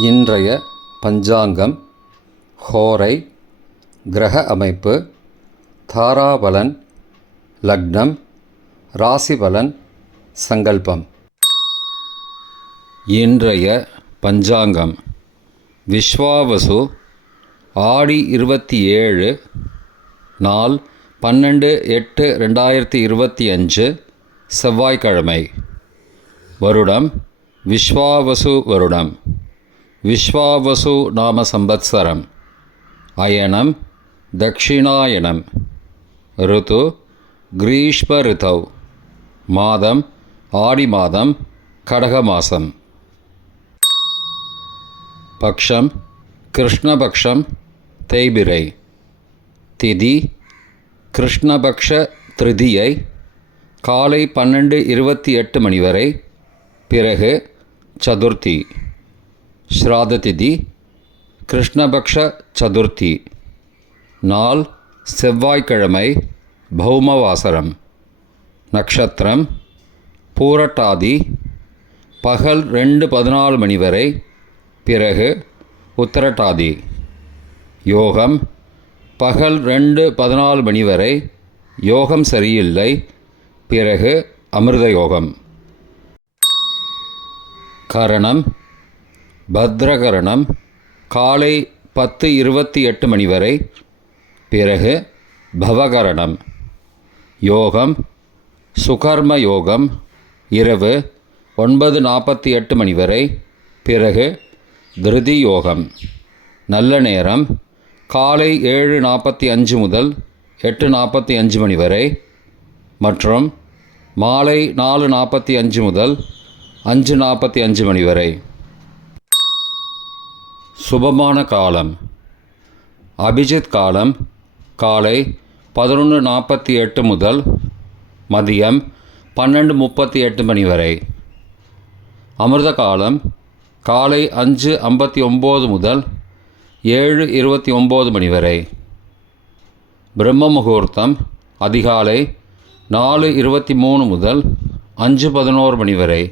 இன்றைய பஞ்சாங்கம், ஹோரை, கிரக அமைப்பு, தாராபலன், லக்னம், ராசிபலன், சங்கல்பம். இன்றைய பஞ்சாங்கம் விஸ்வாவசு, ஆடி 27, நாள் 12/8/2025, செவ்வாய்க்கிழமை. வருடம் விஸ்வாவசு வருடம். விஸ்வாவசு நாம சம்பத்சரம். அயனம் தக்ஷிணாயனம். ருது கிரீஷ்ம ரிதவ். மாதம் ஆடி மாதம், கடக மாதம். பக்ஷம் கிருஷ்ணபக்ஷம், தேய்பிரை. திதி கிருஷ்ணபக்ஷ திருதியை, காலை 12:28 மணி வரை, பிறகு சதுர்த்தி. ஸ்ராத திதி கிருஷ்ணபக்ஷ சதுர்த்தி. நாள் செவ்வாய்க்கிழமை, பௌமவாசரம். நக்ஷத்திரம் பூரட்டாதி, பகல் 2:14 மணி வரை, பிறகு உத்திரட்டாதி. யோகம் பகல் 2:14 மணி வரை, யோகம் சரியில்லை, பிறகு அமிர்த யோகம். கரணம் பத்ரகரணம், காலை 10:28 மணி வரை, பிறகு பவகரணம். யோகம் சுகர்ம யோகம், இரவு 9:48 மணி வரை, பிறகு திருதி யோகம். நல்ல நேரம் காலை 7:45 முதல் 8:45 மணி வரை, மற்றும் மாலை 4:45 முதல் 5:45 மணி வரை. சுபமான காலம் அபிஜித் காலம், காலை 11:48 முதல் மதியம் 12:38 மணி வரை. அமிர்த காலம் காலை 5:59 முதல் 7:29 மணி வரை. பிரம்ம முகூர்த்தம் அதிகாலை 4:23 முதல் 5:11 மணி வரை.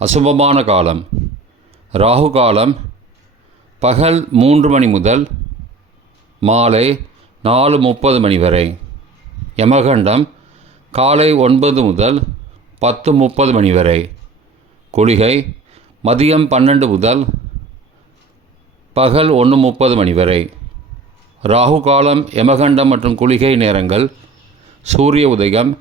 அசுபமான காலம் ராகு காலம் பகல் 3 மணி முதல் மாலை 4:30 மணி வரை. யமகண்டம் காலை 9 முதல் 10:30 மணி வரை. குளிகை மதியம் 12 முதல் பகல் 1:30 மணி வரை. ராகு காலம், யமகண்டம் மற்றும் குளிகை நேரங்கள்: சூரிய உதயம்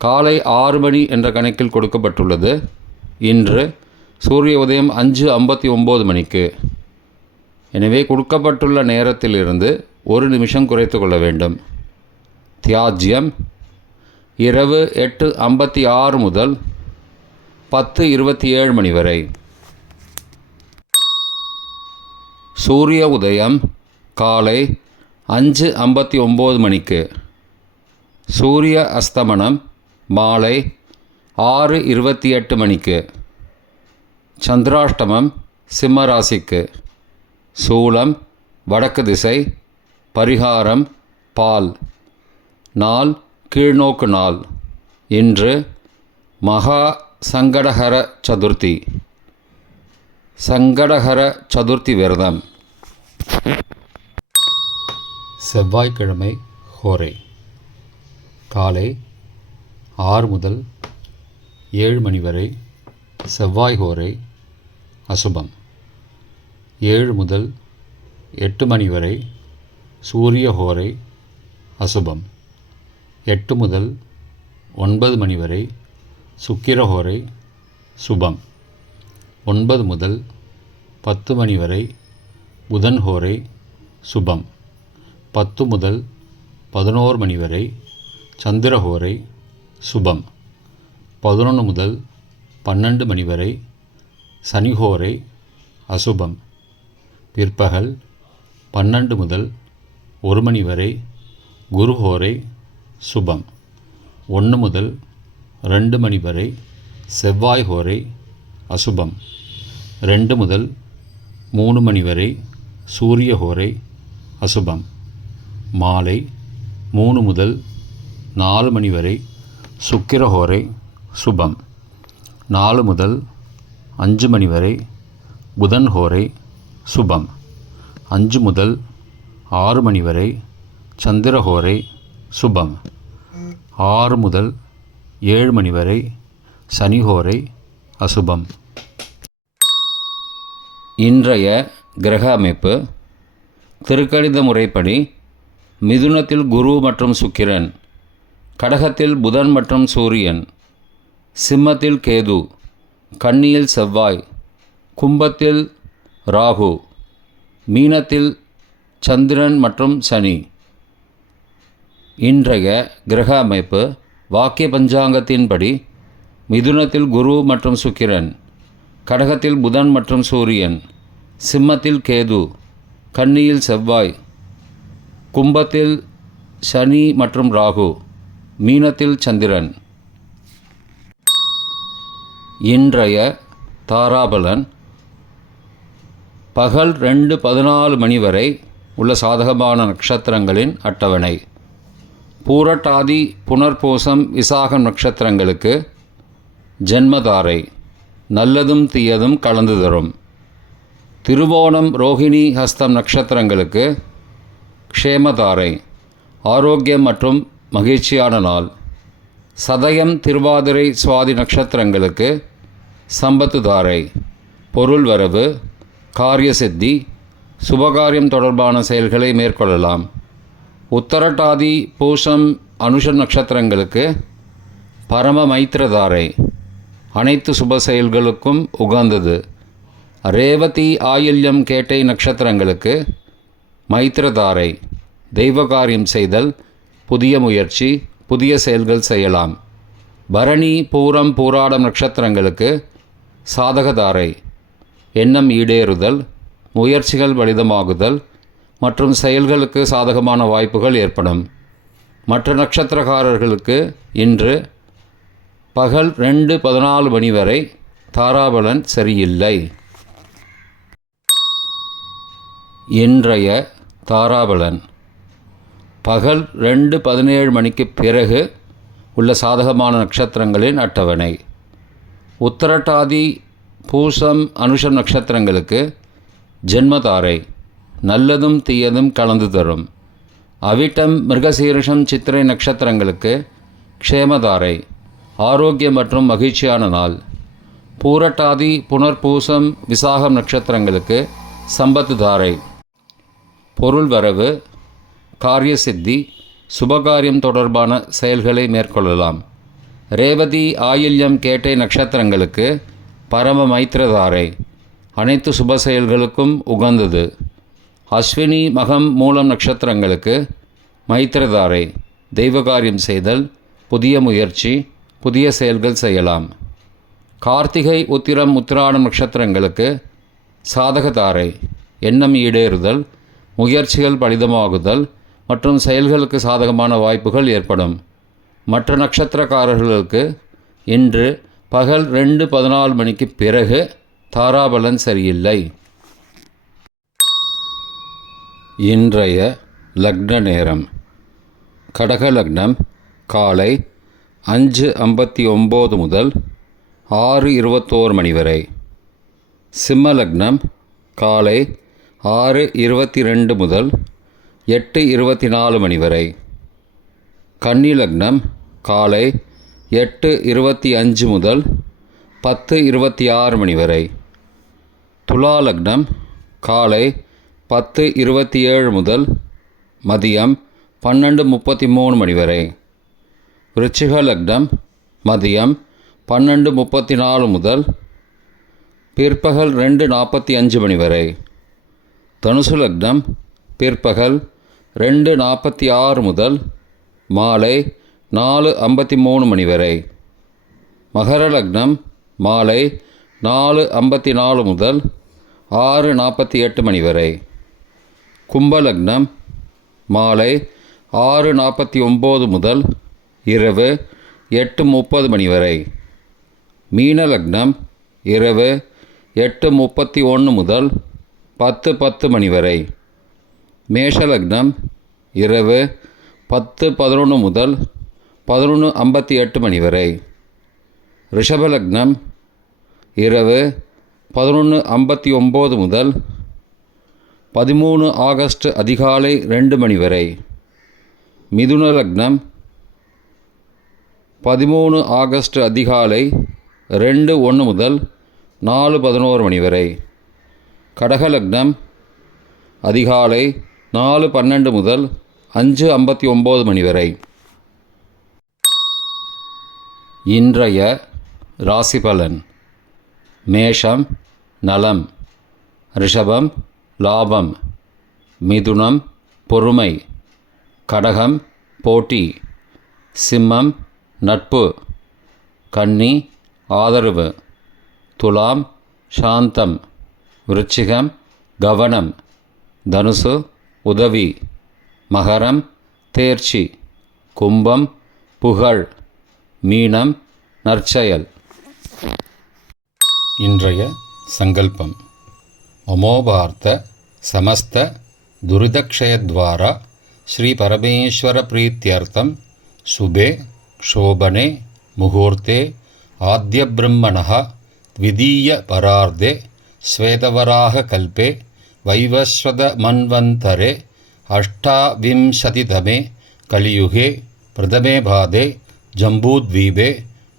காலை 6 மணி என்ற கணக்கில் கொடுக்கப்பட்டுள்ளது. இன்று சூரிய உதயம் 5:59 மணிக்கு. எனவே கொடுக்கப்பட்டுள்ள நேரத்திலிருந்து 1 நிமிஷம் குறைத்து கொள்ள வேண்டும். தியாஜ்யம் இரவு 8:56 முதல் 10:27 மணி வரை. சூரிய உதயம் காலை 5:59 மணிக்கு. சூரிய அஸ்தமனம் மாலை 6:28 மணிக்கு. சந்திராஷ்டமம் சிம்ம ராசிக்கு. சூலம் வடக்கு திசை. பரிகாரம் பால். நாள் கீழ்நோக்கு நாள். இன்று மகா சங்கடஹர சதுர்த்தி. சங்கடஹர சதுர்த்தி விரதம். செவ்வாய்க்கிழமை ஹோரை, காலை 6 முதல் 7 மணி வரை செவ்வாய் ஹோரை, அசுபம். 7 முதல் 8 மணி வரை சூரிய ஹோரை, அசுபம். 8 முதல் 9 மணி வரை சுக்கிர ஹோரை, சுபம். 9 முதல் 10 மணி வரை புதன் ஹோரை, சுபம். 10 முதல் 11 மணி வரை சந்திர ஹோரை, சுபம். 11 முதல் 12 மணி வரை சனி ஹோரை, அசுபம். பிற்பகல் 12 முதல் 1 மணி வரை குரு ஹோரை, சுபம். 1 முதல் 2 மணி வரை செவ்வாய் ஹோரை, அசுபம். 2 முதல் 3 மணி வரை சூரிய ஹோரை, அசுபம். மாலை 3 முதல் 4 மணி வரை சுக்கிர ஹோரை, சுபம். 4 முதல் 5 மணி வரை புதன் ஹோரை சுபம். 5 முதல் 6 மணி வரை சந்திர ஹோரை சுபம். 6 முதல் 7 மணி வரை சனி ஹோரை அசுபம். இன்றைய கிரக அமைப்பு திருக்கணித முறைப்படி மிதுனத்தில் குரு மற்றும் சுக்கிரன், கடகத்தில் புதன் மற்றும் சூரியன், சிம்மத்தில் கேது, கன்னியில் செவ்வாய், கும்பத்தில் ராகு, மீனத்தில் சந்திரன் மற்றும் சனி. இன்றைய கிரக அமைப்பு வாக்கிய பஞ்சாங்கத்தின்படி மிதுனத்தில் குரு மற்றும் சுக்கிரன், கடகத்தில் புதன் மற்றும் சூரியன், சிம்மத்தில் கேது, கன்னியில் செவ்வாய், கும்பத்தில் சனி மற்றும் ராகு, மீனத்தில் சந்திரன். இன்றைய தாராபலன் பகல் 2:14 மணி வரை உள்ள சாதகமான நட்சத்திரங்களின் அட்டவணை. பூரட்டாதி புனர்பூசம் விசாகம் நட்சத்திரங்களுக்கு ஜென்மதாரை, நல்லதும் தீயதும் கலந்து தரும். திருவோணம் ரோஹிணி ஹஸ்தம் நட்சத்திரங்களுக்கு க்ஷேமதாரை, ஆரோக்கியம் மற்றும் மகிழ்ச்சியான நாள். சதயம் திருவாதிரை சுவாதி நட்சத்திரங்களுக்கு சம்பத்து தாரை, பொருள் வரவு, காரிய சித்தி, சுபகாரியம் தொடர்பான செயல்களை மேற்கொள்ளலாம். உத்தரட்டாதி பூசம் அனுஷம் நட்சத்திரங்களுக்கு பரம மைத்திரதாரை, அனைத்து சுப செயல்களுக்கும் உகந்தது. ரேவதி ஆயில்யம் கேட்டை நட்சத்திரங்களுக்கு மைத்திரதாரை, தெய்வகாரியம் செய்தல், புதிய முயற்சி, புதிய செயல்கள் செய்யலாம். பரணி பூரம் பூராடம் நட்சத்திரங்களுக்கு சாதகதாரை, எண்ணம் ஈடேறுதல், முயற்சிகள் பலிதமாகுதல் மற்றும் செயல்களுக்கு சாதகமான வாய்ப்புகள் ஏற்படும். மற்ற நட்சத்திரக்காரர்களுக்கு இன்று பகல் 2:14 மணி வரை தாராபலன் சரியில்லை. இன்றைய தாராபலன் பகல் 2:17 மணிக்கு பிறகு உள்ள சாதகமான நட்சத்திரங்களின் அட்டவணை. உத்தரட்டாதி பூசம் அனுஷம் நட்சத்திரங்களுக்கு ஜென்மதாரை, நல்லதும் தீயதும் கலந்து தரும். அவிட்டம் மிருகசீரிஷம் சித்திரை நட்சத்திரங்களுக்கு க்ஷேமதாரை, ஆரோக்கியம் மற்றும் மகிழ்ச்சியான நாள். பூரட்டாதி புனர்பூசம் விசாகம் நட்சத்திரங்களுக்கு சம்பத்து தாரை, பொருள் வரவு, காரிய சித்தி, சுபகாரியம் தொடர்பான செயல்களை மேற்கொள்ளலாம். ரேவதி ஆயில்யம் கேட்டை நட்சத்திரங்களுக்கு பரம மைத்திரதாரை, அனைத்து சுப செயல்களுக்கும் உகந்தது. அஸ்வினி மகம் மூலம் நட்சத்திரங்களுக்கு மைத்திரதாரை, தெய்வகாரியம் செய்தல், புதிய முயற்சி, புதிய செயல்கள் செய்யலாம். கார்த்திகை உத்திரம் உத்திராடம் நட்சத்திரங்களுக்கு சாதகதாரை, எண்ணம் ஈடேறுதல், முயற்சிகள் பலிதமாகுதல் மற்றும் செயல்களுக்கு சாதகமான வாய்ப்புகள் ஏற்படும். மற்ற நட்சத்திரக்காரர்களுக்கு இன்று பகல் 2:14 மணிக்கு பிறகு தாராபலன் சரியில்லை. இன்றைய லக்ன நேரம். கடக லக்னம் காலை 5:59 முதல் 6:21 மணி வரை. சிம்ம லக்னம் காலை 6:22 முதல் 8:24 மணி வரை. கன்னி லக்னம் காலை 8:25 முதல் 10:26 மணி வரை. துலா லக்னம் காலை 10:27 முதல் மதியம் 12:33 மணி வரை. விருச்சிக லக்னம் மதியம் 12:34 முதல் பிற்பகல் 2:45 மணி வரை. தனுசு லக்னம் பிற்பகல் 2:46 முதல் மாலை 4:53 மணி வரை. மகர லக்னம் மாலை 4:54 முதல் 6:48 மணி வரை. கும்ப லக்னம் மாலை 6:49 முதல் இரவு 8:30 மணி வரை. மீன லக்னம் இரவு 8:31 முதல் 10:10 மணி வரை. மேஷ லக்னம் இரவு 10:11 முதல் 11:58 மணி வரை. ரிஷப லக்னம் இரவு 11:59 முதல் 13 ஆகஸ்ட் அதிகாலை 2 மணி வரை. மிதுன லக்னம் 13 ஆகஸ்ட் அதிகாலை 2:01 முதல் 4:11 மணி வரை. கடக லக்னம் அதிகாலை 4:12 முதல் 5:59 மணி வரை. இன்றைய ராசிபலன்: மேஷம் நலம், ரிஷபம் லாபம், மிதுனம் பொறுமை, கடகம் போட்டி, சிம்மம் நட்பு, கன்னி ஆதரவு, துலாம் சாந்தம், விருச்சிகம் கவனம், தனுசு உதவி, மகரம் தேர்ச்சி, கும்பம் புகழ், மீனம் நற்செயல். இன்றைய சங்கல்பம்: அமோபார்த்த சமஸ்த துரிதக்ஷயத்வாரா ஸ்ரீ பரமேஸ்வர பிரீத்யர்த்தம் சுபே க்ஷோபனே முகூர்த்தே ஆத்ய பிரம்மணः த்விதீய பரார்த்தே ஸ்வேதவராக கல்பே வைவஸ்வத மன்வந்தரே அஷ்டாவிம்சதிதமே கலியுகே பிரதமே பாதே ஜம்பூத்வீபே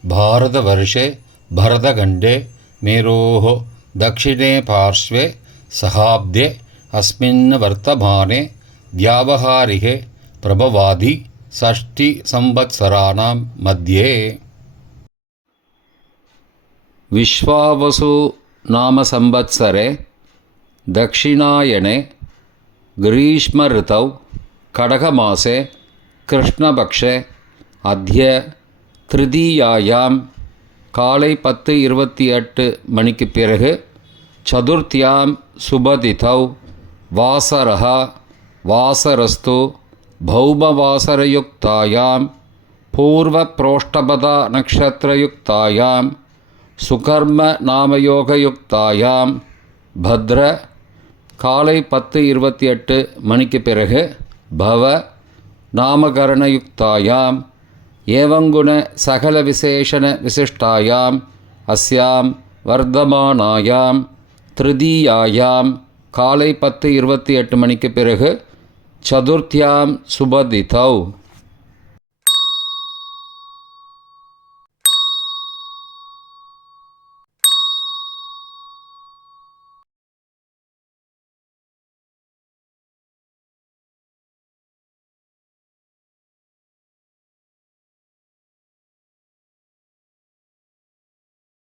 பாரதவர்ஷே பரதகண்டே மேரோः दक्षिणे पार्श्वे सहाब्दे अस्मिन् वर्तमाने व्यावहारिके प्रभवादि षष्टिसंवत्सराणां मध्ये. विश्वावसु नाम संवत्सरे दक्षिणायने ग्रीष्म ऋतौ கடகமாசே கிருஷ்ணபக்ஷே அத்ய திருதீயாயாம் காலை 10:28 மணிக்கு பிறகு சதுர்த்தியாம் சுபதிதௌ வாசரஹ வாசரஸ்து பௌமவாசரயுக்தாயாம் பூர்வ புரோஷ்டபதா நக்ஷத்ரயுக்தாயாம் சுகர்ம நாமயோகயுக்தாயாம் பத்ர காலை 10:28 மணிக்கு பிறகு பவ நாமகரணயுக்தாயாம் ஏவங்குண சகல விசேஷண விசிஷ்டாயாம் அஸ்யாம் வர்தமானாயாம் திருதீயாயாம் காலை 10:28 மணிக்கு பிறகு சதுர்த்தியாம் சுபதிதௌ